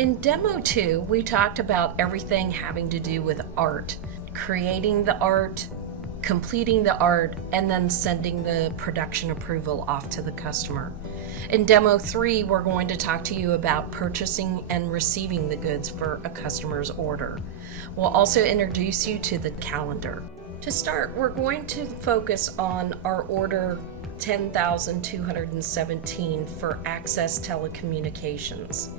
In Demo 2, we talked about everything having to do with art, creating the art, completing the art, and then sending the production approval off to the customer. In Demo 3, we're going to talk to you about purchasing and receiving the goods for a customer's order. We'll also introduce you to the calendar. To start, we're going to focus on our order 10,217 for Access Telecommunications.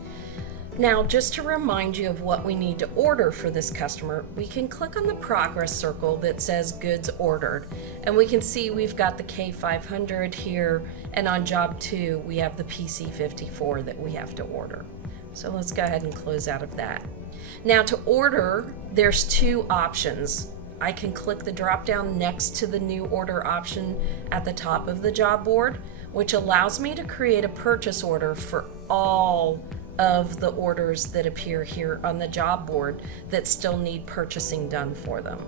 Now, just to remind you of what we need to order for this customer, we can click on the progress circle that says goods ordered, and we can see we've got the K500 here, and on job 2 we have the PC54 that we have to order. So let's go ahead and close out of that. Now, to order, there's two options. I can click the drop down next to the new order option at the top of the job board, which allows me to create a purchase order for all of the orders that appear here on the job board that still need purchasing done for them.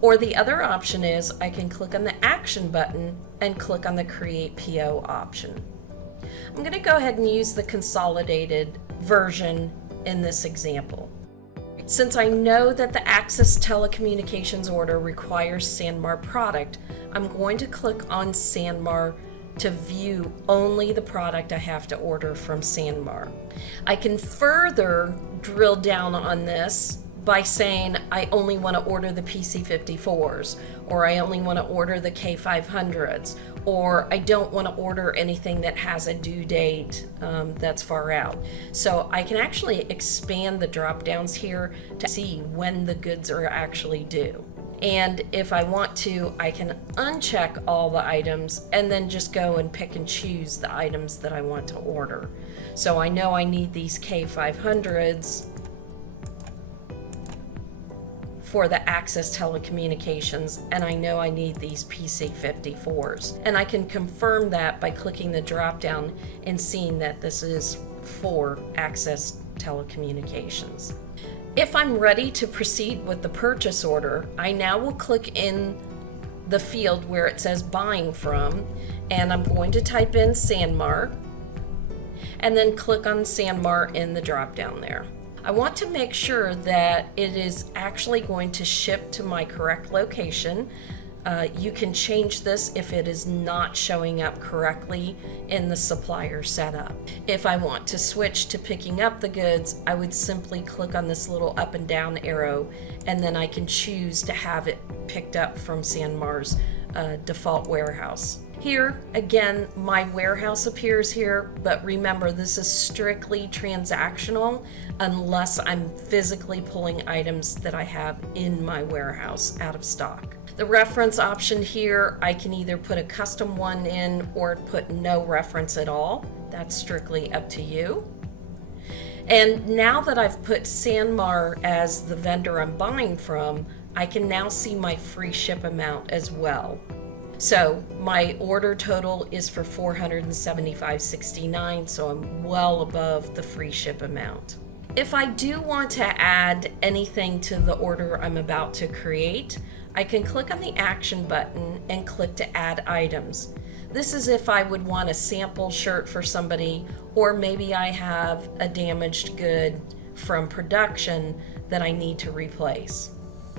Or the other option is I can click on the action button and click on the create PO option. I'm going to go ahead and use the consolidated version in this example. Since I know that the Access Telecommunications order requires SanMar product, I'm going to click on SanMar to view only the product I have to order from SanMar. I can further drill down on this by saying I only want to order the PC54s, or I only want to order the K500s, or I don't want to order anything that has a due date that's far out. So I can actually expand the drop downs here to see when the goods are actually due. And if I want to, I can uncheck all the items and then just go and pick and choose the items that I want to order. So I know I need these K500s for the Access Telecommunications, and I know I need these PC54s. And I can confirm that by clicking the drop down and seeing that this is for Access Telecommunications. If I'm ready to proceed with the purchase order, I now will click in the field where it says buying from, and I'm going to type in SanMar, and then click on SanMar in the drop down there. I want to make sure that it is actually going to ship to my correct location. You can change this if it is not showing up correctly in the supplier setup. If I want to switch to picking up the goods, I would simply click on this little up and down arrow, and then I can choose to have it picked up from SanMar's default warehouse. Here, again, my warehouse appears here, but remember, this is strictly transactional unless I'm physically pulling items that I have in my warehouse out of stock. The reference option here, I can either put a custom one in or put no reference at all. That's strictly up to you. And now that I've put SanMar as the vendor I'm buying from, I can now see my free ship amount as well. So my order total is for $475.69, so I'm well above the free ship amount. If I do want to add anything to the order I'm about to create, I can click on the action button and click to add items. This is if I would want a sample shirt for somebody, or maybe I have a damaged good from production that I need to replace.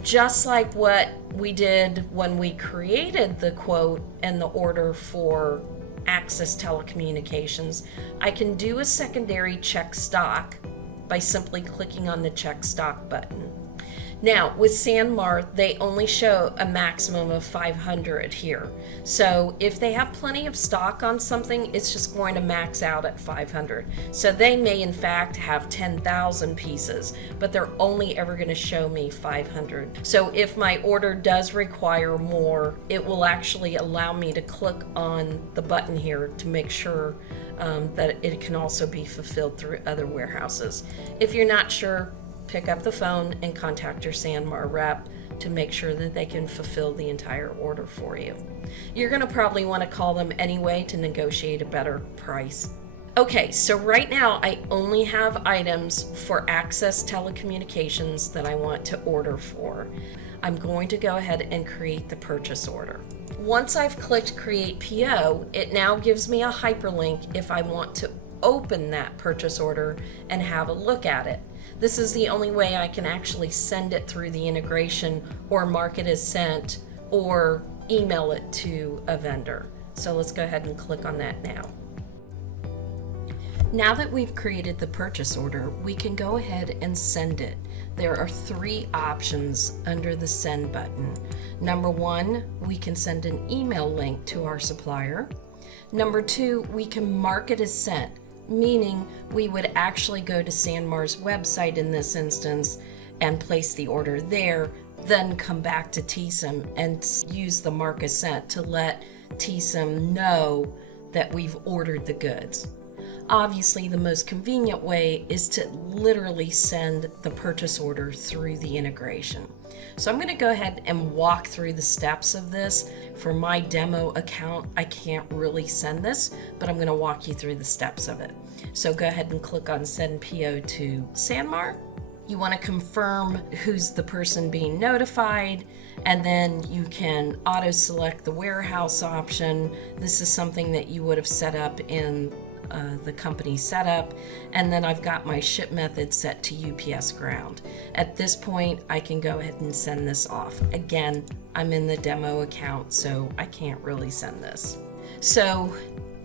Just like what we did when we created the quote and the order for Access Telecommunications, I can do a secondary check stock by simply clicking on the check stock button. Now, with SanMar, they only show a maximum of 500 here. So if they have plenty of stock on something, it's just going to max out at 500. So they may in fact have 10,000 pieces, but they're only ever going to show me 500. So if my order does require more, it will actually allow me to click on the button here to make sure that it can also be fulfilled through other warehouses. If you're not sure, pick up the phone and contact your SanMar rep to make sure that they can fulfill the entire order for you. You're going to probably want to call them anyway to negotiate a better price. Okay, so right now I only have items for Access Telecommunications that I want to order for. I'm going to go ahead and create the purchase order. Once I've clicked Create PO, it now gives me a hyperlink if I want to open that purchase order and have a look at it. This is the only way I can actually send it through the integration or mark it as sent or email it to a vendor. So let's go ahead and click on that now. Now that we've created the purchase order, we can go ahead and send it. There are 3 options under the send button. Number 1, we can send an email link to our supplier. Number 2, we can mark it as sent, meaning we would actually go to Sanmar's website in this instance and place the order there, then come back to Teesom and use the mark as sent to let Teesom know that we've ordered the goods. Obviously, the most convenient way is to literally send the purchase order through the integration. So I'm going to go ahead and walk through the steps of this. For my demo account, I can't really send this, but I'm going to walk you through the steps of it. So go ahead and click on Send PO to Sanmar. You want to confirm who's the person being notified, and then you can auto select the warehouse option. This is something that you would have set up in the company setup, and then I've got my ship method set to UPS ground. At this point, I can go ahead and send this off. Again, I'm in the demo account, so I can't really send this. So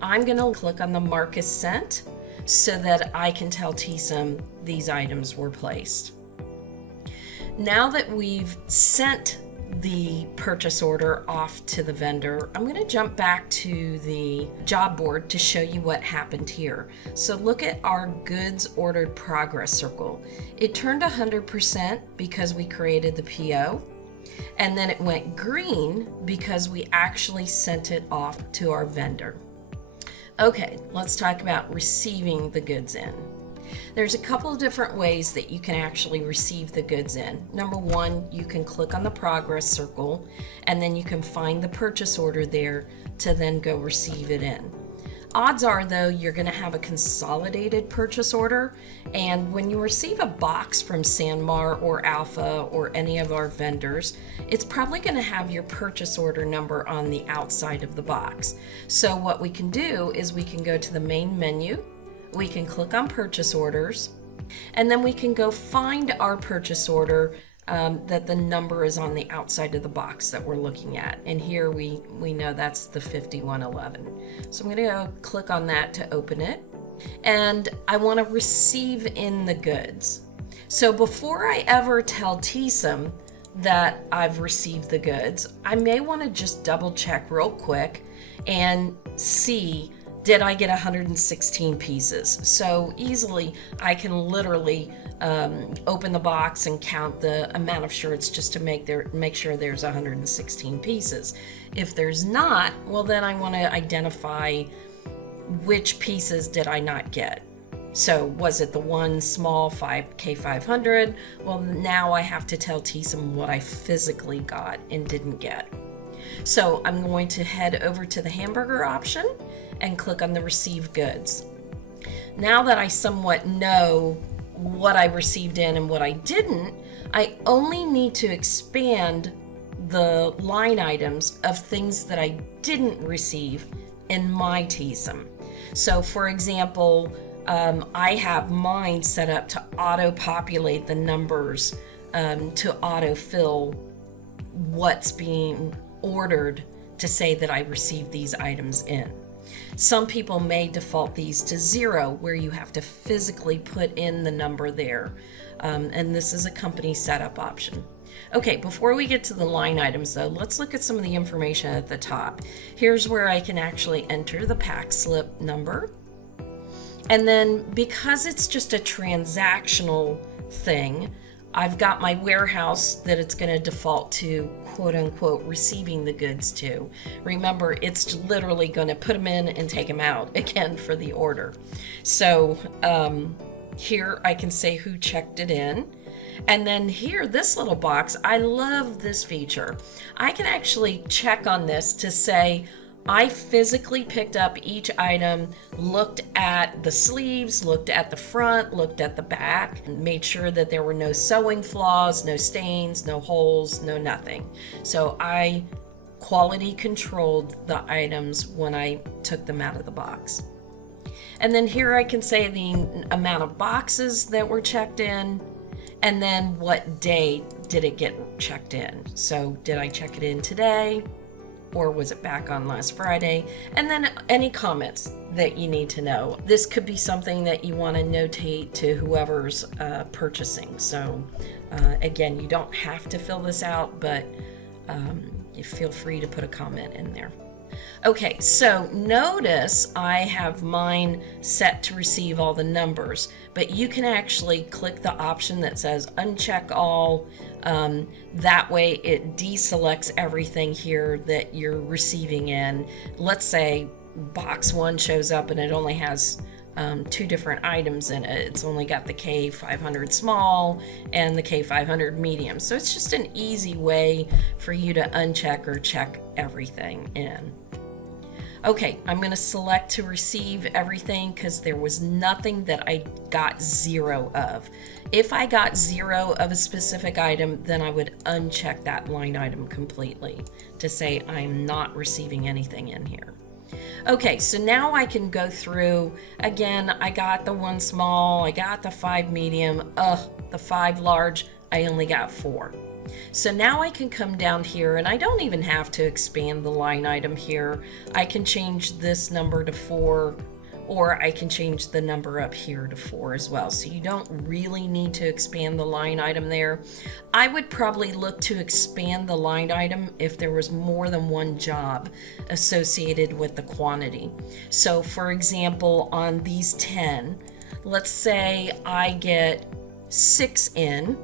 I'm going to click on the mark as sent so that I can tell Teesom these items were placed. Now that we've sent the purchase order off to the vendor, I'm going to jump back to the job board to show you what happened here. So look at our goods ordered progress circle. It turned 100% because we created the PO, and then it went green because we actually sent it off to our vendor. Okay, let's talk about receiving the goods in. There's a couple of different ways that you can actually receive the goods in. Number 1, you can click on the progress circle, and then you can find the purchase order there to then go receive it in. Odds are, though, you're going to have a consolidated purchase order, and when you receive a box from Sanmar or Alpha or any of our vendors, it's probably going to have your purchase order number on the outside of the box. So what we can do is we can go to the main menu, we can click on purchase orders, and then we can go find our purchase order that the number is on the outside of the box that we're looking at. And here we know that's the 5111. So I'm going to go click on that to open it. And I want to receive in the goods. So before I ever tell Teesom that I've received the goods, I may want to just double check real quick and see, did I get 116 pieces? So easily I can literally open the box and count the amount of shirts just to make sure there's 116 pieces. If there's not, well, then I want to identify which pieces did I not get. So was it the one small K500? Well, now I have to tell Teesom what I physically got and didn't get. So I'm going to head over to the hamburger option and click on the receive goods. Now that I somewhat know what I received in and what I didn't, I only need to expand the line items of things that I didn't receive in my Teesom. So for example, I have mine set up to auto-populate the numbers to auto-fill what's being ordered to say that I received these items in. Some people may default these to 0, where you have to physically put in the number there. And this is a company setup option. Okay, before we get to the line items though, let's look at some of the information at the top. Here's where I can actually enter the pack slip number. And then because it's just a transactional thing, I've got my warehouse that it's going to default to quote unquote receiving the goods to. Remember, it's literally going to put them in and take them out again for the order. So here I can say who checked it in. And then here, this little box, I love this feature. I can actually check on this to say, I physically picked up each item, looked at the sleeves, looked at the front, looked at the back, and made sure that there were no sewing flaws, no stains, no holes, no nothing. So I quality controlled the items when I took them out of the box. And then here I can say the amount of boxes that were checked in, and then what day did it get checked in. So did I check it in today, or was it back on last Friday? And then any comments that you need to know. This could be something that you want to notate to whoever's purchasing. So again, you don't have to fill this out, but you feel free to put a comment in there. Okay, so notice I have mine set to receive all the numbers, but you can actually click the option that says uncheck all. That way it deselects everything here that you're receiving in. Let's say box 1 shows up and it only has 2 different items in it. It's only got the K500 small and the K500 medium. So it's just an easy way for you to uncheck or check everything in. Okay, I'm going to select to receive everything because there was nothing that I got 0 of. If I got 0 of a specific item, then I would uncheck that line item completely to say I'm not receiving anything in here. Okay, so now I can go through. Again, I got the 1 small, I got the 5 medium, the 5 large, I only got 4. So now I can come down here, and I don't even have to expand the line item here. I can change this number to 4, or I can change the number up here to 4 as well. So you don't really need to expand the line item there. I would probably look to expand the line item if there was more than 1 job associated with the quantity. So for example, on these 10, let's say I get 6 in,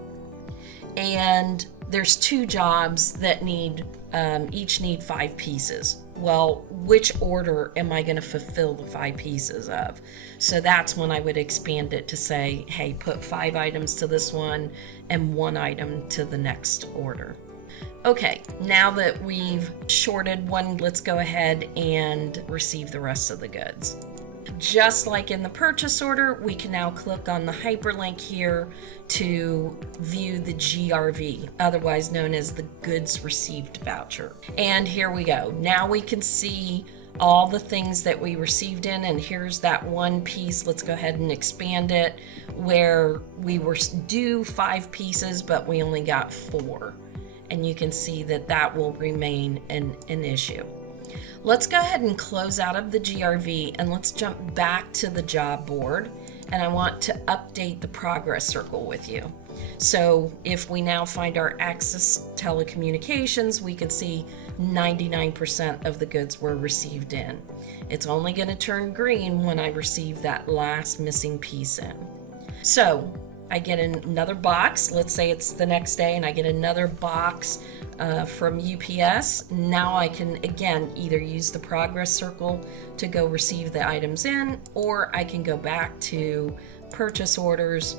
and there's 2 jobs that need each need 5 pieces. Well, which order am I going to fulfill the 5 pieces of? So that's when I would expand it to say, hey, put 5 items to this one and 1 item to the next order. Okay, now that we've shorted one, let's go ahead and receive the rest of the goods. Just like in the purchase order, we can now click on the hyperlink here to view the GRV, otherwise known as the goods received voucher. And here we go. Now we can see all the things that we received in, and here's that one piece. Let's go ahead and expand it, where we were due 5 pieces, but we only got 4. And you can see that that will remain an issue. Let's go ahead and close out of the GRV, and let's jump back to the job board, and I want to update the progress circle with you. So if we now find our Access Telecommunications, we can see 99% of the goods were received in. It's only going to turn green when I receive that last missing piece in. So I get another box. Let's say it's the next day and I get another box from UPS. Now I can again either use the progress circle to go receive the items in, or I can go back to purchase orders,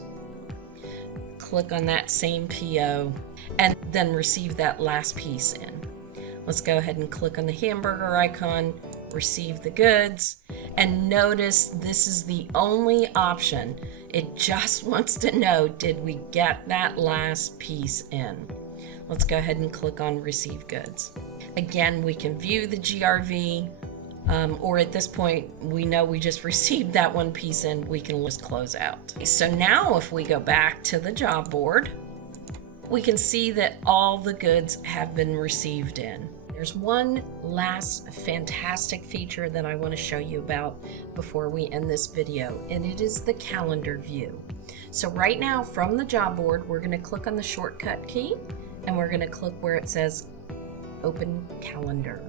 click on that same PO, and then receive that last piece in. Let's go ahead and click on the hamburger icon, receive the goods, and notice this is the only option. It just wants to know, did we get that last piece in? Let's go ahead and click on receive goods. Again, we can view the GRV, or at this point, we know we just received that one piece in, we can just close out. So now if we go back to the job board, we can see that all the goods have been received in. There's one last fantastic feature that I want to show you about before we end this video, and it is the calendar view. So right now from the job board, we're going to click on the shortcut key, and we're going to click where it says open calendar.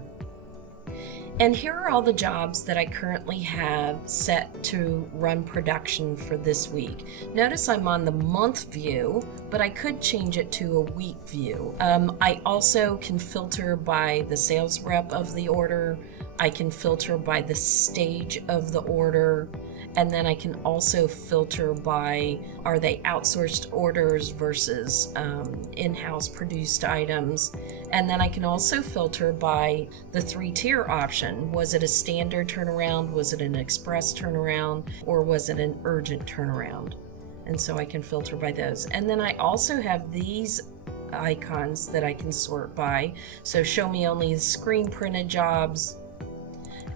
And here are all the jobs that I currently have set to run production for this week. Notice I'm on the month view, but I could change it to a week view. I also can filter by the sales rep of the order. I can filter by the stage of the order. And then I can also filter by, are they outsourced orders versus in-house produced items. And then I can also filter by the 3-tier option. Was it a standard turnaround? Was it an express turnaround? Or was it an urgent turnaround? And so I can filter by those. And then I also have these icons that I can sort by. So show me only the screen printed jobs,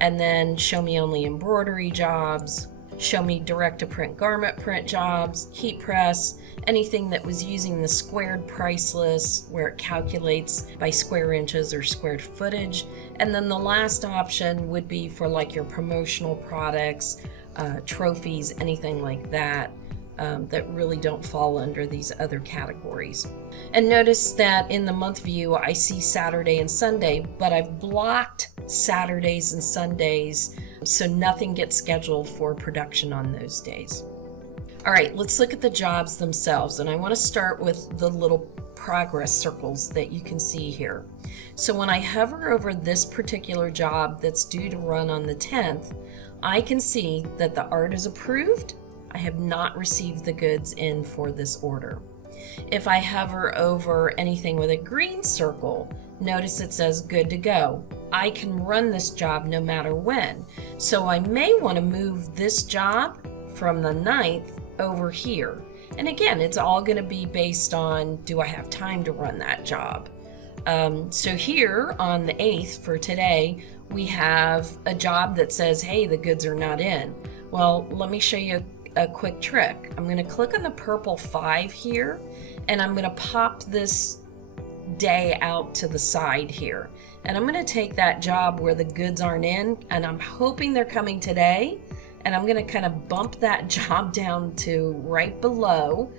and then show me only embroidery jobs, show me direct-to-print garment print jobs, heat press, anything that was using the squared price list where it calculates by square inches or square footage. And then the last option would be for like your promotional products, trophies, anything like that. That really don't fall under these other categories. And notice that in the month view I see Saturday and Sunday, but I've blocked Saturdays and Sundays so nothing gets scheduled for production on those days. All right, let's look at the jobs themselves, and I want to start with the little progress circles that you can see here. So when I hover over this particular job that's due to run on the 10th, I can see that the art is approved. I have not received the goods in for this order. If I hover over anything with a green circle, notice it says good to go. I can run this job no matter when. So I may want to move this job from the 9th over here. And again, it's all going to be based on, do I have time to run that job? So here on the 8th for today, we have a job that says, hey, the goods are not in. Well, let me show you a quick trick. I'm going to click on the purple 5 here, and I'm going to pop this day out to the side here. And I'm going to take that job where the goods aren't in, and I'm hoping they're coming today, and I'm going to kind of bump that job down to right below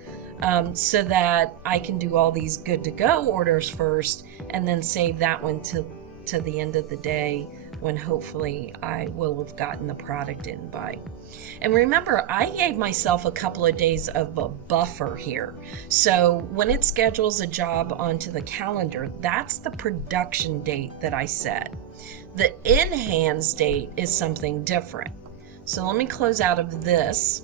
so that I can do all these good to go orders first, and then save that one to the end of the day when hopefully I will have gotten the product in by. And remember, I gave myself a couple of days of a buffer here. So when it schedules a job onto the calendar, that's the production date that I set. The in-hands date is something different. So let me close out of this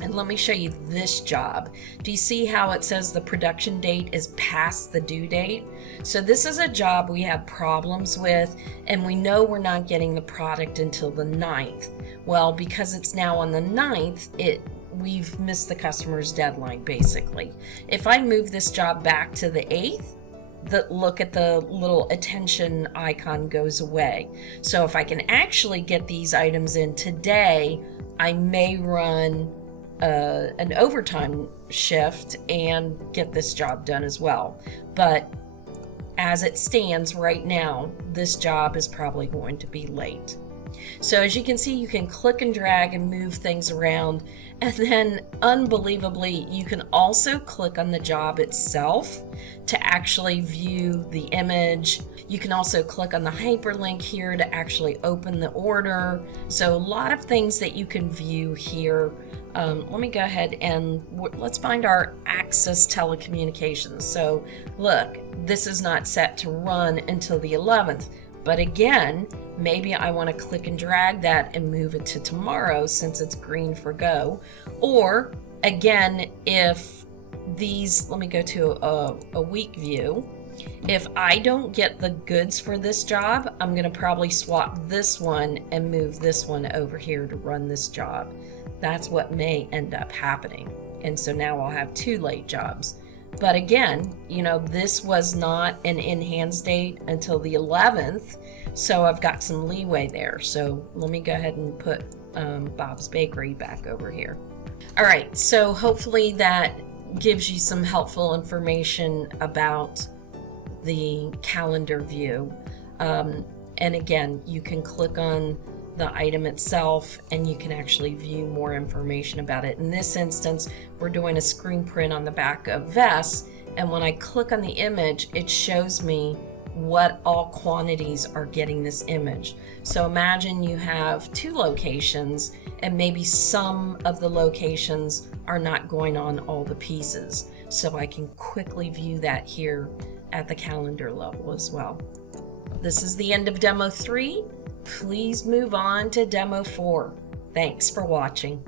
and let me show you this job. Do you see how it says the production date is past the due date? So this is a job we have problems with, and we know we're not getting the product until the 9th. Well, because it's now on the 9th, we've missed the customer's deadline basically. If I move this job back to the 8th, look at the little attention icon goes away. So if I can actually get these items in today, I may run an overtime shift and get this job done as well. But as it stands right now, this job is probably going to be late. So as you can see, you can click and drag and move things around, and then unbelievably you can also click on the job itself to actually view the image. You can also click on the hyperlink here to actually open the order. So a lot of things that you can view here. Let me go ahead and let's find our Access Telecommunications. So look, this is not set to run until the 11th, but again, maybe I want to click and drag that and move it to tomorrow since it's green for go. Or again, if these, let me go to a week view. If I don't get the goods for this job, I'm going to probably swap this one and move this one over here to run this job. That's what may end up happening. And so now I'll have 2 late jobs. But again, you know, this was not an in-hands date until the 11th, so I've got some leeway there. So let me go ahead and put Bob's Bakery back over here. All right, so hopefully that gives you some helpful information about the calendar view. And again, you can click on the item itself and you can actually view more information about it. In this instance, we're doing a screen print on the back of vests, and when I click on the image, it shows me what all quantities are getting this image. So imagine you have 2 locations and maybe some of the locations are not going on all the pieces. So I can quickly view that here at the calendar level as well. This is the end of Demo 3. Please move on to Demo 4. Thanks for watching.